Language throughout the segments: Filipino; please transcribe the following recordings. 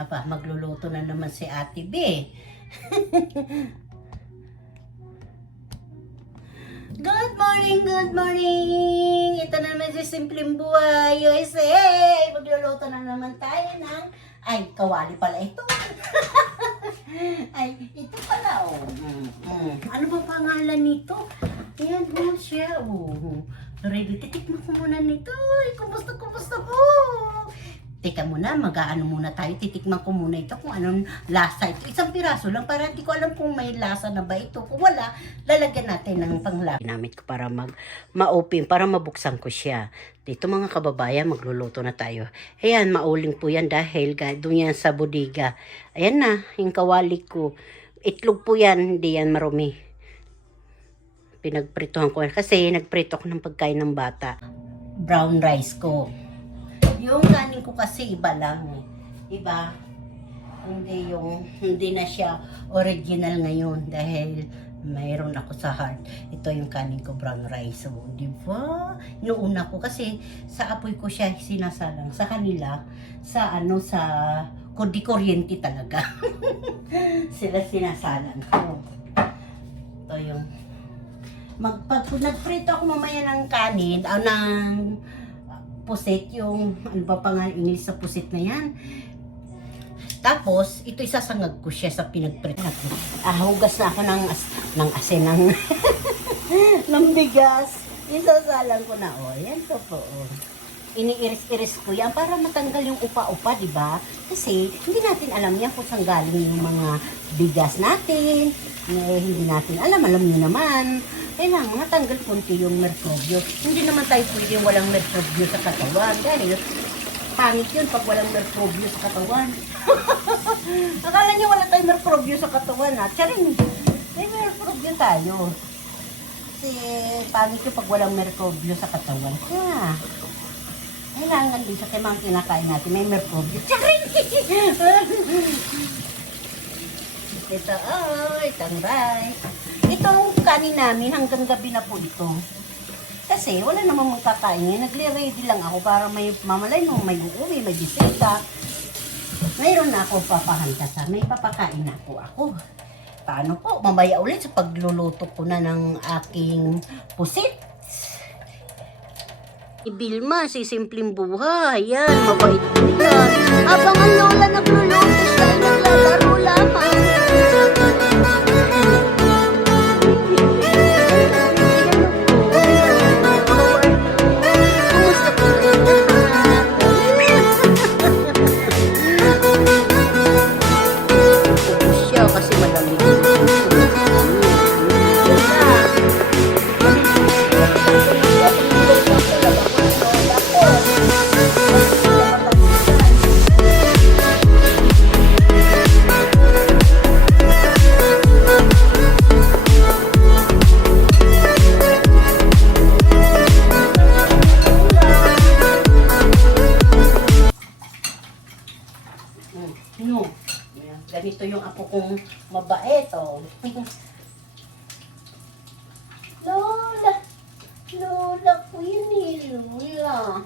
Aba, magluluto na naman si Ate B. Good morning, good morning! Ito na naman si Simpleng Buhay USA! Magluluto na naman tayo ng... Ay, kawali pala ito. Ay, ito pala, oh. Ano ba pangalan nito? Ayan, siya, oh. Ready, titikman ko muna nito. Ay, kumusta po? Teka muna, mag-aano muna tayo. Titikman ko muna ito kung anong lasa ito. Isang piraso lang para hindi ko alam kung may lasa na ba ito. Kung wala, lalagyan natin ng panglasa. Ginamit ko para ma-open, para mabuksan ko siya. Dito mga kababayan, magluluto na tayo. Ayan, mauling po yan dahil doon yan sa bodega. Ayan na, yung kawali ko. Itlog po yan, hindi yan marumi. Pinagpritohan ko kasi nagprito ko ng pagkain ng bata. Brown rice ko. Yung kanin ko kasi iba lang. Iba. Hindi na siya original ngayon dahil mayroon ako sa heart. Ito yung kanin ko, brown rice. So, di ba? Noona ko kasi sa apoy ko siya sinasalang. Sa kanila, sa di kuryente talaga. Sila sinasalang ko. Ito yung pag nagprito ako mamaya ng kanin, ng pusit, yung ano ba pa nga English sa pusit na yan. Tapos, ito isasangag ko siya sa pinagprito. Hugas na ako ng asin ng bigas. Isasalang ko na, yan po po. Iniiris-iris ko yan para matanggal yung upa-upa, di ba? Kasi, hindi natin alam yan kung saan galing yung mga bigas natin. Hindi natin alam nyo naman. Kailangan matanggal kunti yung merkurbyo. Hindi naman tayo pwedeng walang merkurbyo sa katawan. Dahil, pangit yun pag walang merkurbyo sa katawan. Akala niyo wala tayong merkurbyo sa katawan, ha? Charing, may merkurbyo tayo. Kasi, pangit yun pag walang merkurbyo sa katawan. Kaya, kailangan din sa mga kinakain natin, may merkurbyo. Charing! Ito, tangray. Itong kanin namin hanggang gabi na po ito. Kasi wala namang magkakain ngayon. Nagre-ready lang ako para may mamalay mo, may uuwi, may bisita. Mayroon na ako papahantasan. May papakain na ako. Paano po? Mamaya ulit sa pagluluto ko na ng aking pusit. Ibilma, si Simpleng Buhay. Yan, mabait po yan. Habang ang lola nagluluto siya ay naglalaro lamang. Ganito yung apo kong mabait, oh. Lola ko yun eh, Lola.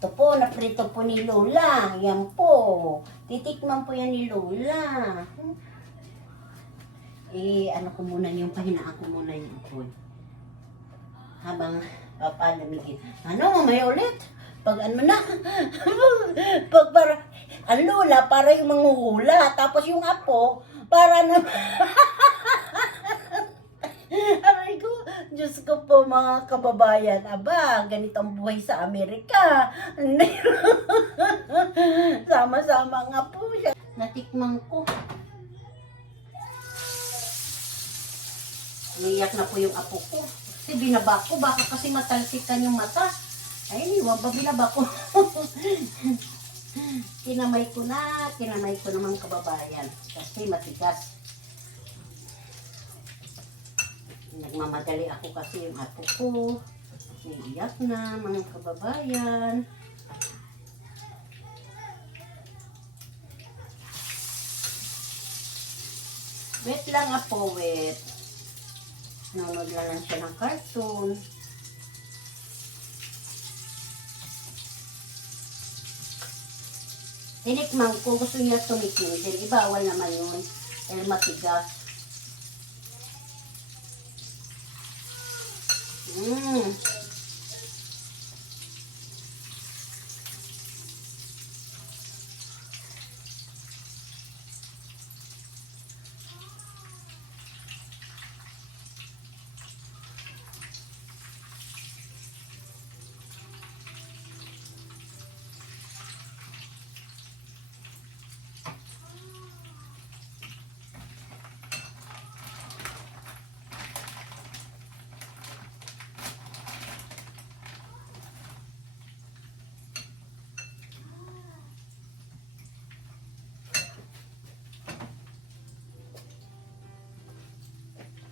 Ito po, naprito po ni Lola. Yan po. Titikman po yan ni Lola. Ano ko muna yung pahinaan ko muna yung apoy. Habang papalamigin. May ulit? Pag na? Pag para, Lola, para yung manghuhula. Tapos yung apo, para na... Aray ko, Diyos ko po mga kababayan, aba, ganito ang buhay sa Amerika. Sama-sama nga po siya. Natikman ko. Umiyak na po yung apo ko. Kasi binaba ko, baka kasi matalsikan yung mata. Ay, iniwan ba binaba ko? Kinamay ko naman kababayan. Kasi matigas. Nagmamadali ako kasi yung apo ko. Iyak na mga kababayan. Wait lang po, wait. Nanonood lang siya ng cartoon. Tinikman ko, gusto niya tumikim. Dahil ibawal naman yun. Dahil matigas.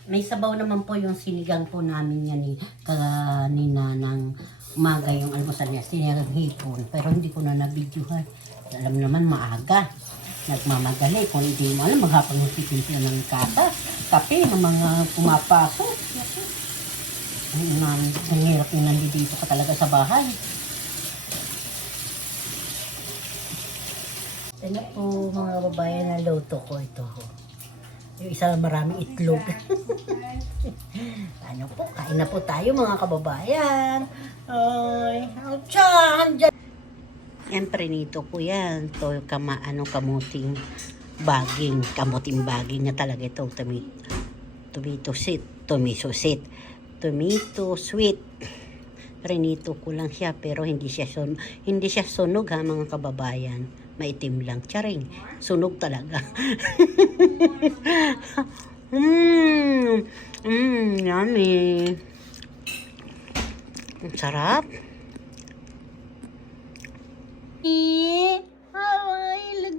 May sabaw naman po yung sinigang po namin yan kanina ng umaga yung almusal niya. Sinigang hipon. Pero hindi ko na nabidyohan. Alam naman maaga. Nagmamagali. Kung hindi mo alam, maghapang yung titin sila ng kape ng mga pumapasok. Ang hirap yung nandito ka talaga sa bahay. Ito po mga babayan na luto ko ito. Yung isa maraming itlog. Ano po, kain na po tayo mga kababayan. Ay, dyan. Yan prenito po yan. Ito kamuting baging na talaga ito. Tomato sweet. Prenito ko lang siya pero hindi siya sunog ha mga kababayan. Maitim lang. Charing. Sunog talaga. Yummy. Ang sarap. Hi,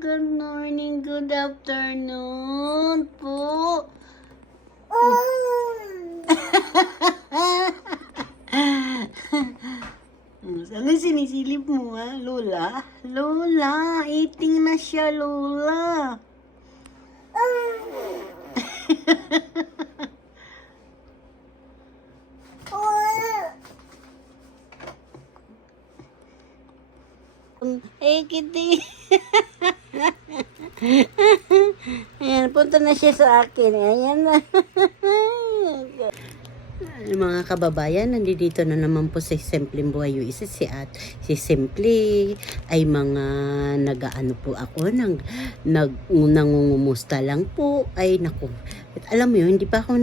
good morning, good afternoon po. Ano sinisilip mo ha, Lola? Lola, eating na siya, Lola. Eh, kitty. Ayan, punta na siya sa akin. Ayan na. Mga kababayan, nandito na naman po si Simpleng Buhay USA si Simple ay mga nagaano po ako nangungumusta lang po ay naku. Alam mo yun, hindi pa ako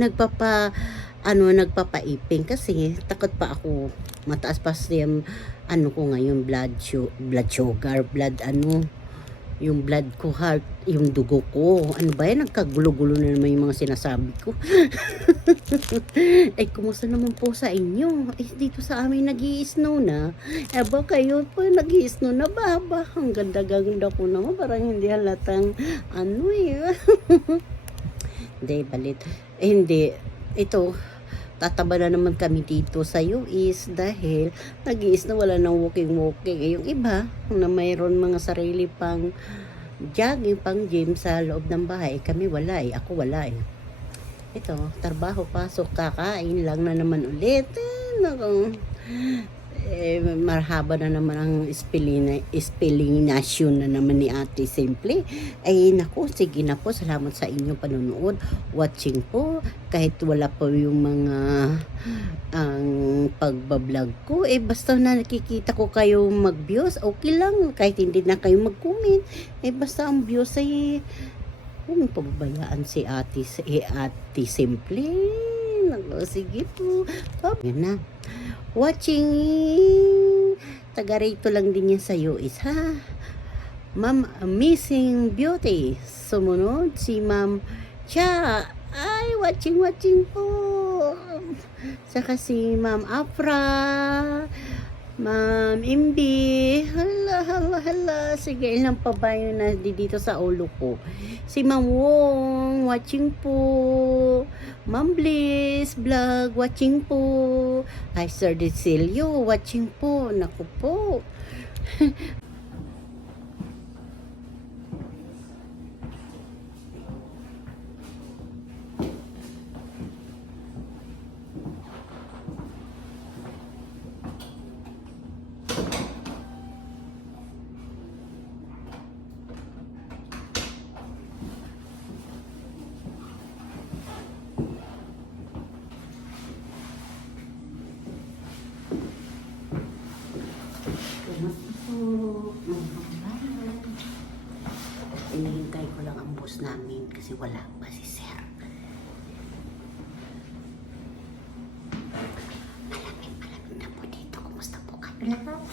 nagpapaiping kasi takot pa ako mataas pa siyang ko ngayon yung blood ko, heart, yung dugo ko. Ano ba yan? Nagkagulo-gulo na naman yung mga sinasabi ko. Ay, kumusta naman po sa inyo? Eh, dito sa amin nag-i-snow na. Eh, ba kayo po nag-i-snow na ba? Ang ganda-ganda ko naman. Parang hindi halatang Hindi, balit. Eh, hindi. Ito, tataba na naman kami dito sa US dahil nag-i-snow, wala nang walking. Eh, yung iba na mayroon mga sarili pang jogging, pang gym sa loob ng bahay, kami wala ako wala ito, trabaho, pasok, kakain lang na naman ulit. Marhaba na naman ang explanation na naman ni Ate Simple. Ay naku, sige na po, salamat sa inyong panonood, watching po, kahit wala po yung mga ang pagbablog ko, basta na nakikita ko kayo mag-views, okay lang, kahit hindi na kayo mag-comment, basta ang views ay huwag mong pababayaan si Ate Simple. Sige po. Yan na. Watching. Taga rito lang din yan sa US, ha? Ma'am Amazing Beauty. Sumunod si Ma'am Cha. Ay, watching po. Saka si Ma'am Afra. Ma'am Imbi, hala, hala, hala. Sige, ilan pa ba yung dito sa ulo ko? Si Ma'am Wong, watching po. Ma'am Bliss, vlog, watching po. Hi, Sir Decilio, watching po. Naku po. Inihintay ko lang ang boss namin kasi wala pa si Sir. Malamig na po dito. Kumusta po kayo lahat?